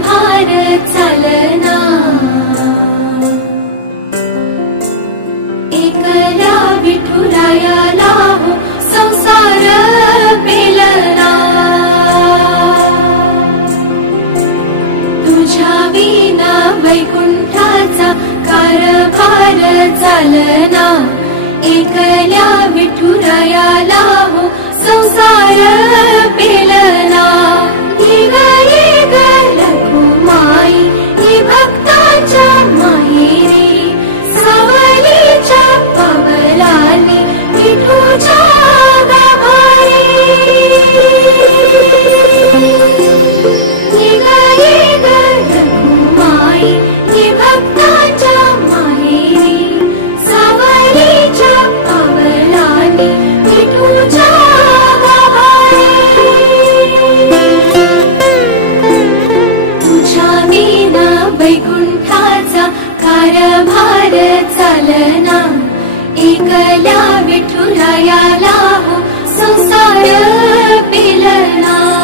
कारभार चालना एकल्या विठुरायाला हो संसार पेलना तुझ्या विना वैकुंठाचा कारभार चालना एकल्या विठुरायाला हो संसार पेलना रघुमाई ही भक्ताच्या माहेरी सावलीच्या पवलाने विठूच्या गाभारी रघुमाई ही भक्ताच्या माहेरी सावलीच्या पवलाने विठूच्या वैकुंठाचा कारभार चालना एकल्या विठुरायाला हो संसार पेलना